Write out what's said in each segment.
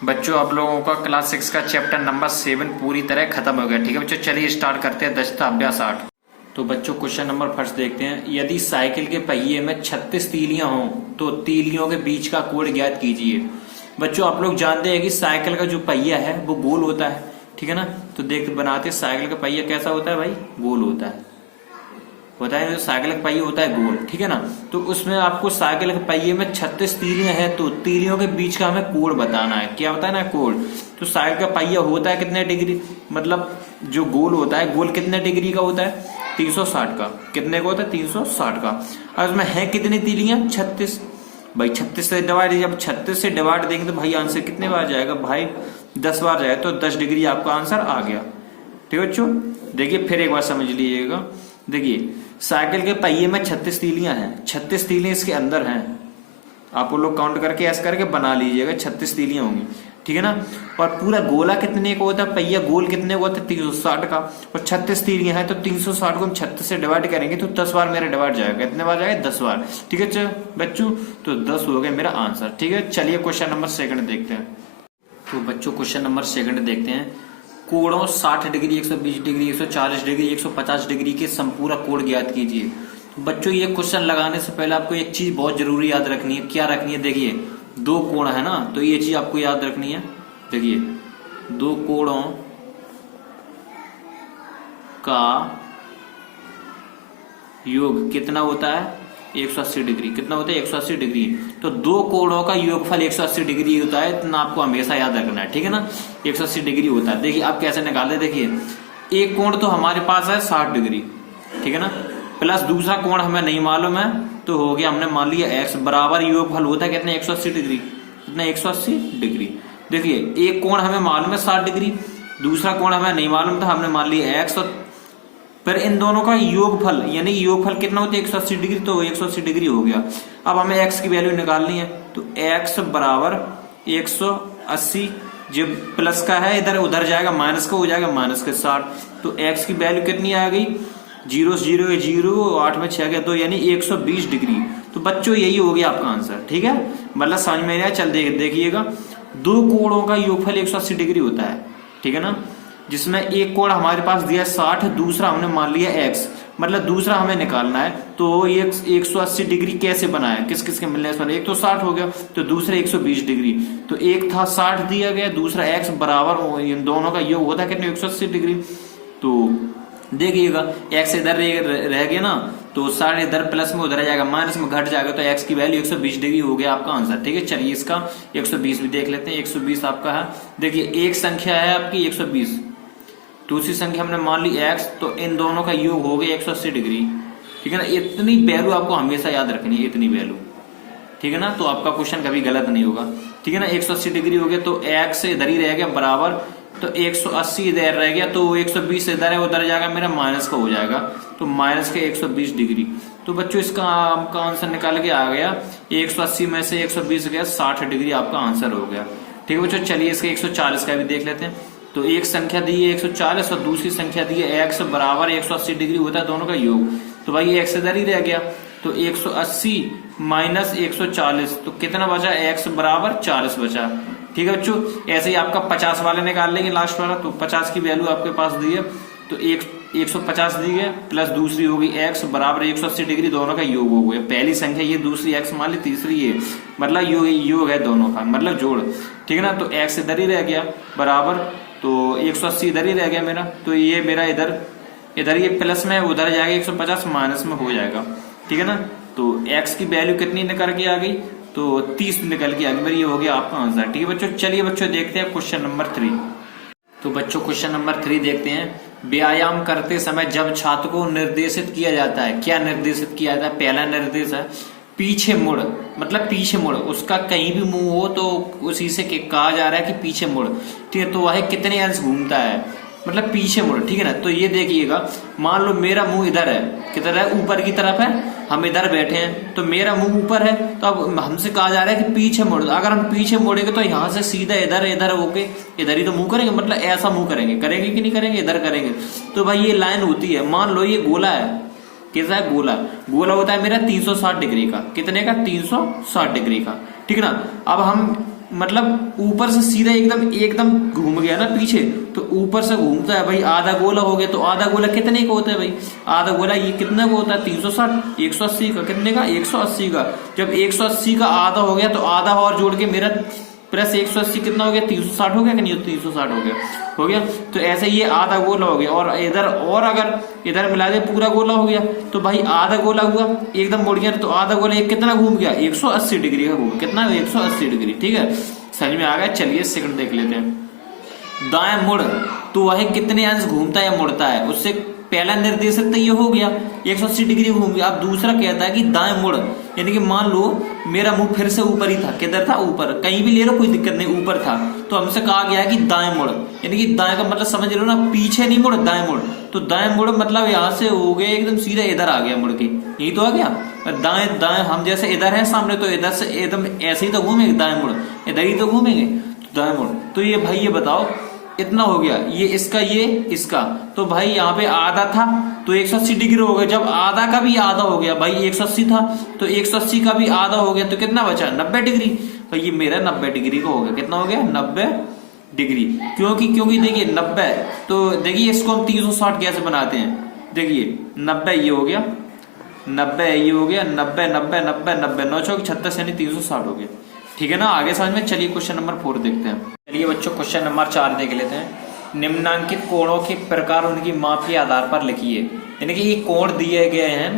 बच्चों आप लोगों का क्लास 6 का चैप्टर नंबर 7 पूरी तरह खत्म हो गया। ठीक है बच्चों, चलिए स्टार्ट करते हैं दक्षता अभ्यास 8। तो बच्चों क्वेश्चन नंबर फर्स्ट देखते हैं। यदि साइकिल के पहिए में 36 तीलियां हों तो तीलियों के बीच का कोण ज्ञात कीजिए। बच्चों आप लोग जानते हैं कि साइकिल का जो पहिया है वो गोल होता है, ठीक है ना। तो देख बनाते साइकिल का पहिया कैसा होता है भाई, गोल होता है। बताए साइकिल का पहिया होता है गोल, ठीक है ना। तो उसमें आपको साइकिल के पहिए में 36 तीलियां हैं तो तीलियों के बीच का हमें कोण बताना है। क्या बताना है, कोण। तो साइकिल का पहिया होता है कितने डिग्री, मतलब जो गोल होता है गोल कितने डिग्री का होता है, 360 का। कितने का होता है, 360 का। और उसमें है कितनी तीलियां, 36। भाई 36 से डिवाइड, जब 36 से डिवाइड देंगे तो भाई आंसर कितने बार जाएगा भाई, 10 बार जाएगा। तो 10 डिग्री आपका आंसर आ गया। ठीक है बच्चों, देखिए फिर एक बार समझ लीजिएगा। देखिए साइकिल के पहिए में 36 तीलियां हैं, 36 तीलियां इसके अंदर हैं। आप लोग काउंट करके ऐसे करके बना लीजिएगा, 36 तीलियां होंगी, ठीक है ना। और पूरा गोला कितने का होता है, पहिया गोल कितने का होता है, 360 का। और 36 तीलियां हैं तो 360 को हम 36 से डिवाइड करेंगे तो 10 बार मेरा डिवाइड जाएगा। कितने बार जाएगा, 10 बार। ठीक है बच्चों, तो 10 हो गया मेरा आंसर। ठीक है, चलिए क्वेश्चन नंबर 2 देखते हैं। तो बच्चों क्वेश्चन नंबर 2 देखते हैं। कोणों 60 डिग्री, 120 डिग्री, 140 डिग्री, 150 डिग्री के संपूर्ण कोण ज्ञात कीजिए। तो बच्चों ये क्वेश्चन लगाने से पहले आपको एक चीज बहुत जरूरी याद रखनी है। क्या रखनी है, देखिए दो कोण है ना, तो ये चीज आपको याद रखनी है। देखिए दो कोणों का योग कितना होता है, 180 डिग्री। कितना होता है, 180 डिग्री। तो दो कोणों का योगफल 180 डिग्री होता है, इतना आपको हमेशा याद रखना है, ठीक है ना। 180 डिग्री होता है। देखिए आप कैसे निकाले, देखिए एक कोण तो हमारे पास है 60 डिग्री, ठीक है ना, प्लस दूसरा कोण हमें नहीं मालूम है तो हो गया, हमने मान लिया x बराबर योगफल होता है कितने, 180 डिग्री। कितना, 180 डिग्री। देखिए एक कोण हमें मालूम है 60 डिग्री, दूसरा कोण हमें नहीं मालूम था, हमने मान लिया x। और फिर इन दोनों का योगफल, यानी योगफल कितना होता है, 180 डिग्री। तो 180 डिग्री हो गया। अब हमें x की वैल्यू निकालनी है, तो x बराबर 180, जो प्लस का है इधर उधर जाएगा, माइनस का हो जाएगा, माइनस के 60। तो x की वैल्यू कितनी आ गई, 0 0 0, 8 में 6 गया, तो यानी 120 डिग्री। तो बच्चों यही हो गया आपका आंसर, ठीक है। मतलब समझ में आया, चल देखिएगा। दो कोणों का योगफल 180 डिग्री होता है, ठीक है ना, जिसमें एक कोण हमारे पास दिया 60, दूसरा हमने मान लिया x, मतलब दूसरा हमें निकालना है। तो ये 180 डिग्री कैसे बना है, किस किस के मिलने से, एक तो 60 हो गया, तो दूसरा 120 डिग्री। तो एक था 60 दिया गया, दूसरा x बराबर, इन दोनों का योग होता है कितने, 180 डिग्री। तो देखिएगा x इधर रह गया ना, तो 60 इधर प्लस में उधर जाएगा, माइनस में घट जाएगा, तो x की वैल्यू 120 डिग्री हो गया आपका आंसर। ठीक है, चलिए इसका 120 भी देख लेते हैं। 120 आपका है, देखिए एक संख्या है आपकी 120, दूसरी संख्या हमने मान ली x, तो इन दोनों का योग हो गया 180 डिग्री, ठीक है ना। इतनी वैल्यू आपको हमेशा याद रखनी है, इतनी वैल्यू, ठीक है ना। तो आपका क्वेश्चन कभी गलत नहीं होगा, ठीक है ना। 180 डिग्री हो गया, तो x इधर ही रह गया बराबर, तो 180 इधर रह गया, तो 120 इधर है उधर जाएगा, मेरा माइनस का हो जाएगा, तो माइनस के 120 डिग्री। तो बच्चों इसका आपका आंसर निकाल के आ गया, 180 में से 120 गया, 60 डिग्री आपका आंसर हो गया। ठीक है बच्चों, चलिए इसके 140 का भी देख लेते हैं। तो एक संख्या दी है 140 और दूसरी संख्या दी है x बराबर 180 डिग्री होता है दोनों का योग। तो भाई x इधर ही रह गया, तो 180 माइनस 140, तो कितना बचा, x बराबर 40 बचा। ठीक है बच्चों, ऐसे ही आपका 50 वाले निकाल लेंगे लास्ट वाला। तो 50 की वैल्यू आपके पास दी है, तो 150 दी है, प्लस दूसरी होगी x बराबर 180 डिग्री, दोनों का योग हो गया। पहली संख्या ये, दूसरी x मान ली, तीसरी ये, मतलब योग है दोनों का, मतलब जोड़, ठीक है ना। तो x इधर ही रह गया बराबर, तो 180 इधर ही रह गया मेरा, तो ये मेरा इधर ये प्लस में उधर जाएगा, 150 माइनस में हो जाएगा, ठीक है ना। तो x की वैल्यू कितनी निकल के आ गई, तो 30 निकल के आ गई मेरी, ये हो गया आपका आंसर। ठीक है बच्चों, चलिए बच्चों देखते हैं क्वेश्चन नंबर 3। तो बच्चों क्वेश्चन नंबर 3 देखते हैं। व्यायाम करते समय जब छात्र को निर्देशित किया जाता है, क्या निर्देशित किया जाता है, पहला निर्देश है पीछे मुड़, मतलब पीछे मुड़, उसका कहीं भी मुंह हो तो उसी से कहा जा रहा है कि पीछे मुड़, ठीक है। तो वह कितने अंश घूमता है, मतलब पीछे मुड़, ठीक है ना। तो ये देखिएगा, मान लो मेरा मुंह इधर है, किधर है, ऊपर की तरफ है, हम इधर बैठे हैं, तो मेरा मुंह ऊपर है, तो अब हमसे कहा जा रहा है कि पीछे मुड़। अगर हम पीछे मुड़ेंगे तो यहाँ से सीधा इधर होके इधर ही तो मुंह करेंगे, मतलब ऐसा मुंह करेंगे कि नहीं करेंगे, इधर करेंगे। तो भाई ये लाइन होती है, मान लो ये गोला है, कैसा है, गोला होता है मेरा 360 डिग्री का, कितने का, 360 डिग्री का, ठीक है ना। अब हम मतलब ऊपर से सीधा एकदम एकदम घूम गया ना पीछे, तो ऊपर से घूमता है भाई, आधा गोला हो गया। तो आधा गोला कितने का होता है भाई? आधा गोला ये कितने का होता है? 360, 180 का। कितने का? 180 का। जब 180 का आधा हो गया तो आधा और जोड़ के मेरा प्लस 180 कितना हो गया? 360 हो गया कि नहीं? 360 हो गया, हो गया। तो ऐसे ये आधा गोला हो गया, और इधर और अगर इधर मिला दे पूरा गोला हो गया, तो भाई आधा गोला हुआ एकदम मुड़ गया, तो आधा गोला एक कितना घूम गया? 180 डिग्री का घूम। कितना? 180 डिग्री। ठीक है, समझ में आ गया। चलिए सेकंड देख लेते हैं। दाएं मुड़, तो वह कितने अंश घूमता है या मुड़ता है? उससे पहला निर्देशक तो ये हो गया 180 डिग्री घूम गया। अब दूसरा कहता है कि दाएं मुड़, यानी कि मान लो मेरा मुंह फिर से ऊपर ही था। किधर था? ऊपर। कहीं भी ले लो कोई दिक्कत नहीं, ऊपर था। तो हमसे कहा गया है कि दाएं मुड़, यानी कि दाएं का मतलब समझ लो ना, पीछे नहीं मुड़, दाएं मुड़। तो दाएं मुड़ मतलब यहाँ से हो गया एकदम सीधा इधर आ गया मुड़ के, यही तो आ गया। दाएं दाएं हम जैसे इधर है सामने, तो इधर से एकदम ऐसे ही तो घूमेंगे, दाएं मुड़ इधर ही तो घूमेंगे, तो दाएं मुड़। तो ये भाई ये बताओ इतना हो गया, ये इसका ये इसका, तो भाई यहाँ पे आधा था तो 180 डिग्री हो गया। जब आधा का भी आधा हो गया भाई, 180 था तो 180 का भी आधा हो गया, तो कितना बचा? 90 डिग्री। भाई ये मेरा 90 डिग्री का हो गया। कितना हो गया? 90 डिग्री। क्योंकि देखिए 90, तो देखिए इसको हम 360 कैसे बनाते हैं। देखिए 90 ये हो गया, 90 ये हो गया, 90 90 90 90 9 चौक 36 यानी 360 हो गया। ठीक है ना, आगे समझ में। चलिए क्वेश्चन नंबर 4 देखते हैं। चलिए बच्चों क्वेश्चन नंबर 4 देख लेते हैं। निम्नांकित कोणों के प्रकार उनकी माप के आधार पर लिखिए। यानी कि ये कोण दिए गए हैं,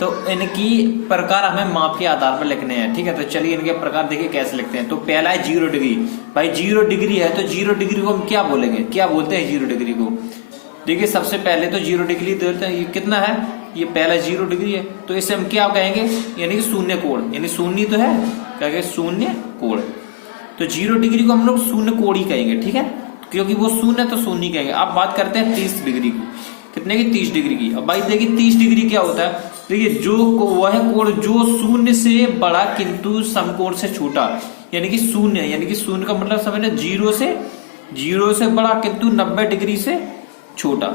तो इनकी प्रकार हमें माप के आधार पर लिखने हैं। ठीक है, तो चलिए इनके प्रकार देखिए कैसे लिखते हैं। तो पहला है 0 डिग्री। भाई 0 डिग्री है, तो 0 डिग्री को हम क्या बोलेंगे? क्या बोलते हैं 0 डिग्री को? देखिए सबसे पहले तो 0 डिग्री देते हैं। ये कितना है? ये पहला 0 डिग्री है, तो इसे हम क्या कहेंगे? यानी कि शून्य कोण, यानी शून्य तो है, क्या कहेंगे? शून्य कोण। तो 0 डिग्री को हम लोग शून्य कोण ही कहेंगे। ठीक है, क्योंकि वो शून्य तो शून्य कहेंगे। अब बात करते हैं 30 डिग्री की। कितने की? 30 डिग्री की। अब भाई देखिए 30 डिग्री क्या होता है? देखिए जो वह कोण जो शून्य से बड़ा किंतु समकोण से छोटा, यानी कि शून्य, यानी कि शून्य का मतलब समझ लो 0 से बड़ा किंतु 90 डिग्री से छोटा।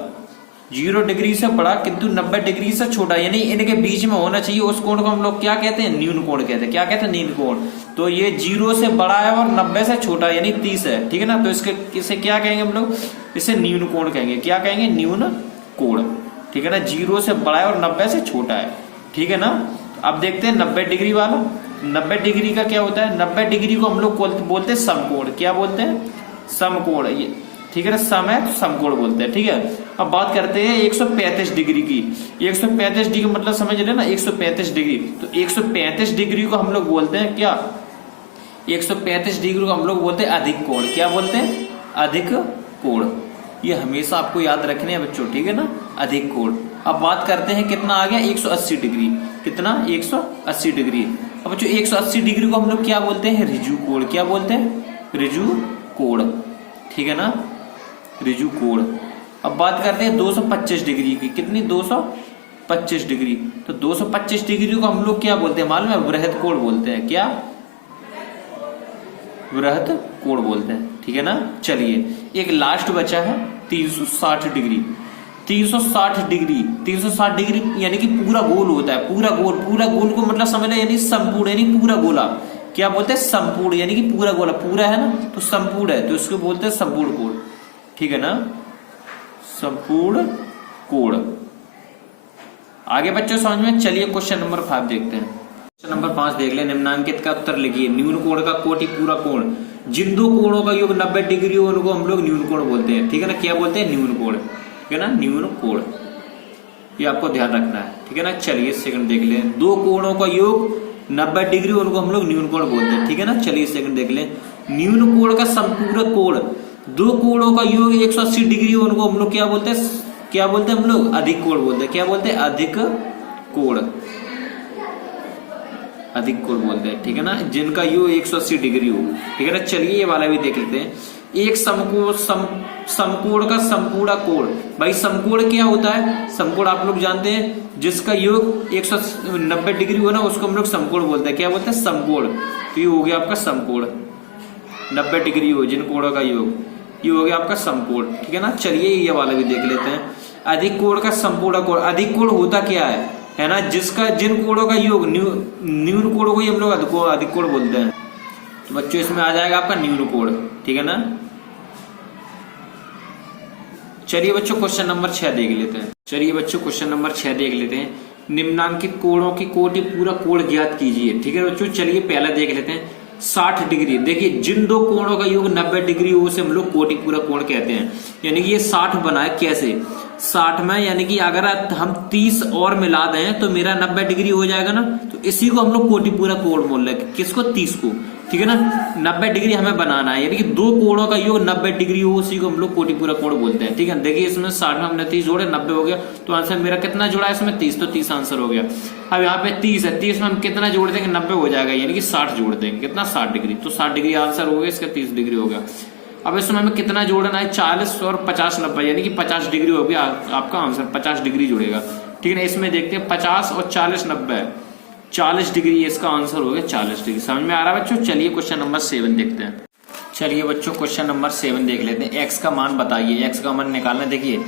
0 डिग्री से बड़ा किंतु 90 डिग्री से छोटा, यानी इनके बीच में होना चाहिए। उस कोण को हम लोग क्या कहते हैं? न्यून कोण कहते हैं। क्या कहते हैं? न्यून कोण। तो ये 0 से बड़ा है और 90 से छोटा यानी 30 है। ठीक है ना, तो इसे क्या कहेंगे हम लोग? इसे न्यून कोण कहेंगे। क्या कहेंगे? न्यून कोण। ठीक है ना, 0 से बड़ा है और 90 से छोटा है। ठीक है ना, अब देखते हैं 90 डिग्री वाला। 90 डिग्री का क्या होता है? 90 डिग्री को हम लोग बोलते हैं समकोण। क्या बोलते हैं? समकोण। ये ठीक है ना, सम है तो समकोण बोलते हैं। ठीक है, अब बात करते हैं 135 डिग्री की। 135 डिग्री मतलब समझ रहे ना, 135 डिग्री। तो 135 डिग्री को हम लोग बोलते हैं क्या? 135 डिग्री को हम लोग बोलते हैं अधिक कोण। क्या बोलते हैं? अधिक कोण। ये हमेशा आपको याद रखने हैं बच्चों। ठीक है ना, अधिक कोण। अब बात करते हैं कितना आ गया? 180 डिग्री। कितना? 180 डिग्री। अब बच्चों 180 डिग्री को हम लोग क्या बोलते हैं? ऋजु कोण। क्या बोलते हैं? ऋजु कोण। ठीक है ना, ऋजु कोण। अब बात करते हैं 225 डिग्री की। कितनी? 225 डिग्री। तो 225 डिग्री को हम लोग क्या बोलते हैं मालूम है? वृहद कोण बोलते हैं। क्या? वृहद कोण बोलते हैं। ठीक है ना, चलिए एक लास्ट बचा है 360 डिग्री। 360 डिग्री, 360 डिग्री यानी कि पूरा गोल होता है। पूरा गोल को मतलब समझ लो यानी संपूर्ण, यानी पूरा गोला। क्या बोलते हैं? संपूर्ण, यानी कि पूरा गोला। पूरा है ना, तो संपूर्ण है, तो इसको बोलते हैं संपूर्ण कोण। ठीक है ना, संपूर्ण कोण। आगे बच्चों समझ में। चलिए क्वेश्चन नंबर 5 देखते हैं। क्वेश्चन नंबर 5 देख ले। निम्नांकित का उत्तर लिखिए। न्यून कोण का कोटि पूरा कोण, जिन दो कोणों का योग 90 डिग्री हो उनको हम लोग न्यून कोण बोलते हैं। ठीक है ना, क्या बोलते हैं? न्यून कोण। ठीक है ना, न्यून कोण। ये आपको ध्यान रखना है। ठीक है ना, चलिए सेकंड देख ले। दो कोणों का योग 90 डिग्री उनको हम लोग न्यून कोण बोलते हैं। ठीक है ना, चलिए सेकंड देख ले। न्यून कोण का संपूर्ण कोण, दो कोणों का योग 180 डिग्री उनको हम लोग क्या बोलते हैं? क्या बोलते हैं हम लोग? अधिक कोण बोलते हैं। क्या बोलते हैं? अधिक कोण। अधिक कोण बोलते हैं। ठीक है ना, जिनका योग 180 डिग्री हो। ठीक है ना, चलिए ये वाला भी देख लेते हैं। एक समकोण का संपूर्ण कोण। भाई समकोण क्या होता है? समकोण आप लोग जानते हैं, जिसका योग 190 डिग्री हो ना, उसको हम लोग समकोण बोलते हैं। क्या बोलते हैं? समकोण। तो ये हो गया आपका समकोण। 90 डिग्री हो जिन कोणों का योग, ये हो गया आपका समकोण। ठीक है ना, चलिए ये वाला भी देख लेते हैं। अधिक कोण का संपूर्ण कोण। अधिक कोण होता क्या है ना, जिसका जिन कोणों का योग न्यून कोणों को ही हम लोग अधिक कोण बोलते हैं। तो बच्चों इसमें आ जाएगा आपका न्यून कोण, ठीक है ना। चलिए बच्चों क्वेश्चन नंबर 6 देख लेते हैं। चलिए बच्चों क्वेश्चन नंबर 6 देख लेते हैं। निम्नांकित कोणों की कोटि पूरा कोण ज्ञात कीजिए, ठीक है बच्चों। चलिए पहला देख लेते हैं 60 डिग्री। देखिए जिन दो कोणों का योग 90 डिग्री हो उसे हम लोग कोटि पूरा कोण कहते हैं। यानी कि ये 60 बना है, कैसे 60 में, यानी कि अगर हम 30 और मिला दें तो मेरा 90 डिग्री हो जाएगा ना, तो इसी को हम लोग कोटि पूरा कोण बोल रहे हैं। किसको? 30 को, ठीक है ना। 90 डिग्री हमें बनाना है, यानी कि दो कोणों का योग 90 डिग्री हो उसी को हम लोग कोटि पूरा कोण बोलते हैं, ठीक है। देखिए इसमें 60 में हमने 30 जोड़े, 90 हो गया, तो आंसर मेरा कितना जुड़ा है इसमें? 30, तो 30 आंसर हो गया। अब यहाँ पे 30 है, 30 में हम कितना जोड़ देंगे? 90 हो जाएगा, यानी कि 60 जोड़ देंगे। कितना? 60 डिग्री, तो 60 डिग्री आंसर हो गया इसका, 30 डिग्री हो गया। अब इसमें हमें कितना जोड़ना है? 40 और 50 90, यानी कि 50 डिग्री हो गया आपका आंसर, 50 डिग्री जुड़ेगा, ठीक है ना। इसमें देखते हैं 50 और 40 90, 40 डिग्री इसका आंसर हो गया, 40 डिग्री। समझ में आ रहा है बच्चों? चलिए क्वेश्चन नंबर 7 देखते हैं। चलिए बच्चों क्वेश्चन नंबर 7 देख लेते हैं। एक्स का मान बताइए, एक्स का मान निकालना है। देखिए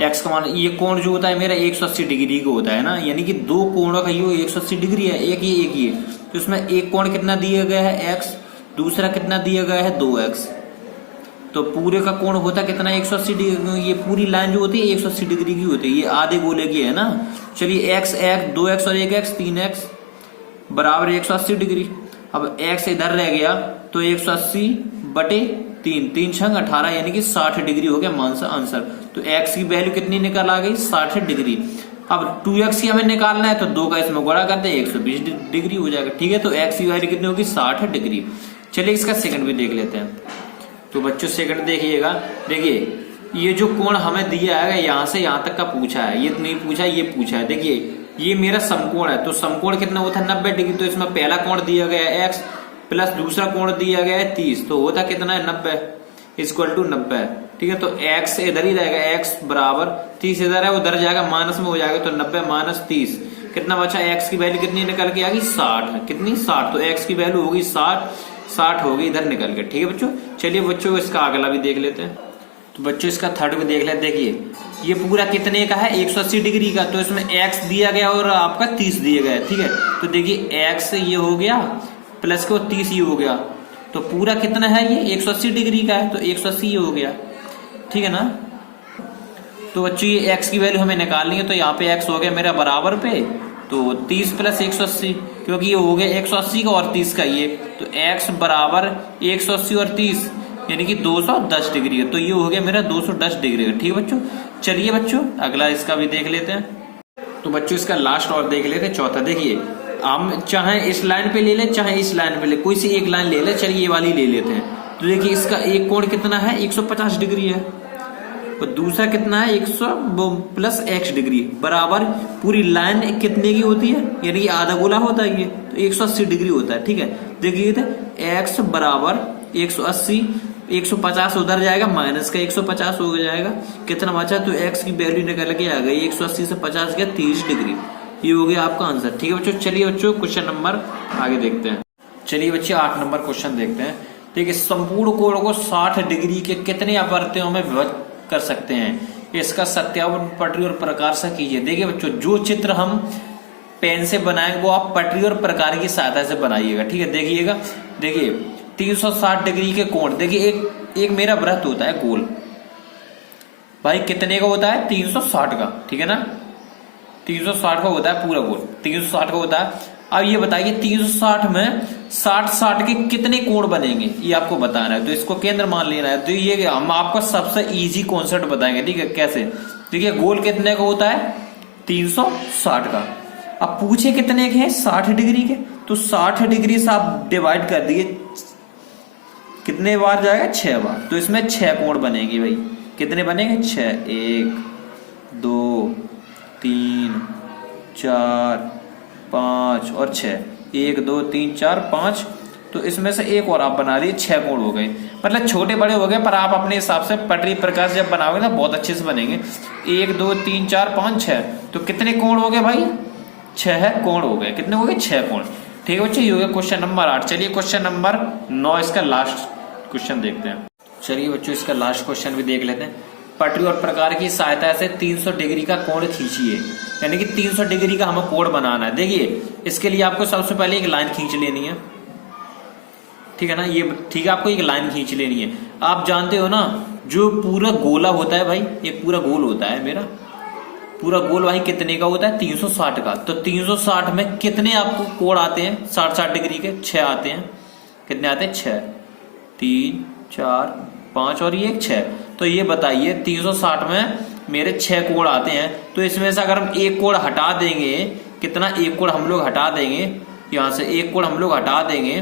एक्स का मान, ये कोण जो होता है मेरा 180 डिग्री का होता है ना, यानी कि दो कोणों का योग 180 डिग्री है, एक ये, तो इसमें एक कोण कितना दिया गया है? एक्स, दूसरा कितना दिया गया है? 2x, तो पूरे का कोण होता कितना? 180 डिग्री। ये पूरी लाइन जो होती है 180 डिग्री की होती है, ये आधे गोले की है ना। चलिए x 2x और 1x 3x बराबर 180 डिग्री। अब x इधर रह गया तो 180 बटे 3, 3 छंग 18, यानी कि 60 डिग्री हो गया आंसर। तो x की वैल्यू कितनी निकल आ गई? 60 डिग्री। अब 2x की हमें निकालना है, तो 2 का इसमें गुणा करते हैं, 120 डिग्री हो जाएगा, ठीक है। तो x की वैल्यू कितनी होगी? 60 डिग्री। चलिए इसका सेकंड भी देख लेते हैं। तो बच्चों सेकंड देखिएगा, देखिए ये जो कोण हमें दिया है यहाँ से यहाँ तक का पूछा है, ये नहीं पूछा, ये पूछा है। देखिए ये मेरा समकोण है, तो समकोण कितना होता है? 90 डिग्री। तो इसमें पहला कोण दिया गया है x प्लस दूसरा कोण दिया गया है 30, तो होता कितना है? 90 इक्वल टू 90, ठीक है। तो x इधर ही रहेगा, x बराबर 30 इधर है, उधर जाएगा माइनस में हो जाएगा, तो 90 माइनस 30 कितना बचा? x की वैल्यू कितनी निकल के आ गई? 60। कितनी? 60। तो x की वैल्यू होगी 60 होगी इधर निकल के, ठीक है बच्चों। चलिए बच्चों इसका अगला भी देख लेते हैं। तो बच्चों इसका थर्ड भी देख लेते। देखिए ये पूरा कितने का है? 180 डिग्री का, तो इसमें x दिया गया और आपका 30 दिया गया, ठीक है। तो देखिए x ये हो गया प्लस को 30 ये हो गया, तो पूरा कितना है? ये 180 डिग्री का है, तो 180 ये हो गया, ठीक है ना। तो बच्चों ये x की वैल्यू हमें निकालनी है, तो यहाँ पे x हो गया मेरा बराबर पे, तो 30 प्लस 180, क्योंकि ये हो गया 180 का और 30 का ये, तो x बराबर 180 और 30 यानी कि 210 डिग्री है, तो ये हो गया मेरा 210 डिग्री है, ठीक है बच्चों। चलिए बच्चों अगला इसका भी देख लेते हैं। तो बच्चों इसका लास्ट और देख लेते हैं, चौथा। देखिए हम चाहे इस लाइन पे ले ले चाहे इस लाइन पे ले, कोई सी एक लाइन ले ले, चलिए ये वाली ले लेते हैं। तो देखिए इसका एक कोण कितना है? 150 डिग्री है, और दूसरा कितना है? 100 प्लस x डिग्री बराबर पूरी लाइन कितने की होती है? यानी कि आधा गोला होता है ये, तो 180 डिग्री होता है, ठीक है। देखिए x बराबर 180, 150 उधर जाएगा, माइनस का 150 हो जाएगा, कितना बचा? तो x की वैल्यू निकल के आ गई 180 से 50 गया 30 डिग्री, ये हो गया आपका आंसर, ठीक है बच्चों। चलिए बच्चों क्वेश्चन नंबर आगे देखते हैं। चलिए बच्चों 8 नंबर क्वेश्चन देखते हैं। देखिए संपूर्ण कोण को 60 डिग्री के कितने अपवर्त्यों में विभक्त कर सकते हैं? इसका सत्यापन पटरी और प्रकार से कीजिए। देखिए बच्चों जो चित्र हम पेन से बनाएंगे वो आप पटरी और प्रकार की सहायता से बनाइएगा, ठीक है। देखिएगा, देखिए 360 डिग्री के कोण, देखिए एक मेरा वृत्त होता है गोल, भाई कितने का होता है? 360 का, ठीक है ना। 360 का होता है पूरा गोल, 360 का होता है। अब ये बताइए 360 में 60 के कितने कोण बनेंगे, ये आपको बताना है, तो इसको केंद्र मान लेना है। तो ये हम आपको सबसे इजी कॉन्सेप्ट बताएंगे, ठीक है। कैसे? देखिए गोल कितने का होता है? 360 का। अब पूछे कितने के हैं? 60 डिग्री के, तो 60 डिग्री से आप डिवाइड कर दिए, कितने बार जाएगा? 6 बार, तो इसमें 6 कोण बनेंगे भाई। कितने बनेंगे? 6, 1 2 3 4 5 और 6, 1 2 3 4 5, तो इसमें से एक और आप बना लिए, 6 कोण हो गए। मतलब छोटे बड़े हो गए, पर आप अपने हिसाब से पटरी प्रकार जब बनाओगे ना बहुत अच्छे से बनेंगे। 1 2 3 4 5 6, तो कितने कोण हो गए भाई? 6 कोण हो गए। कितने हो गए? 6 कोण, ठीक है बच्चे। ये हो गया क्वेश्चन नंबर 8। चलिए क्वेश्चन नंबर 9 इसका लास्ट क्वेश्चन देखते हैं। चलिए बच्चों इसका लास्ट क्वेश्चन भी देख लेते हैं। पटरी और प्रकार की सहायता से 300 डिग्री का कोण खींचिए, यानी कि 300 डिग्री का हमें कोण बनाना है। देखिए इसके लिए आपको सबसे पहले एक लाइन खींच लेनी है, ठीक है ना। ये ठीक है, आपको एक लाइन खींच लेनी है। आप जानते हो ना, जो पूरा गोला होता है भाई, एक पूरा गोल होता है मेरा, पूरा गोल भाई कितने का होता है? 360 का। तो 360 में कितने आपको कोण आते हैं 60-60 डिग्री के? 6 आते हैं। कितने आते हैं? 6, 3, 4, 5 और ये 6। तो ये बताइए 360 में मेरे 6 कोण आते हैं। तो इसमें से अगर हम एक कोण हटा देंगे, कितना? एक कोण हम लोग हटा देंगे यहां से, एक कोण हम लोग हटा देंगे,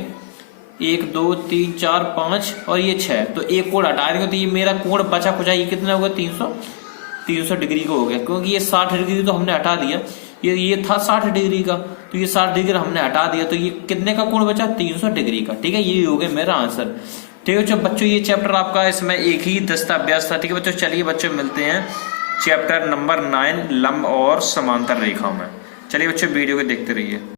1, 2, 3, 4, 5 और ये 6। तो एक कोण हटा देंगे तो ये मेरा कोण बचा खुचा ये कितना होगा? 300 डिग्री का हो गया, क्योंकि ये 60 डिग्री तो हमने हटा दिया। ये था 60 डिग्री का, तो ये 60 डिग्री हमने हटा दिया, तो ये कितने का कोण बचा? 300 डिग्री का। ठीक है, ये हो गया मेरा आंसर। ठीक है बच्चों, ये चैप्टर आपका इसमें एक ही दस्तावेज था। ठीक है बच्चों, चलिए बच्चों मिलते हैं चैप्टर नंबर 9 लंब और समांतर रेखाओं में। चलिए बच्चों वीडियो को देखते रहिए।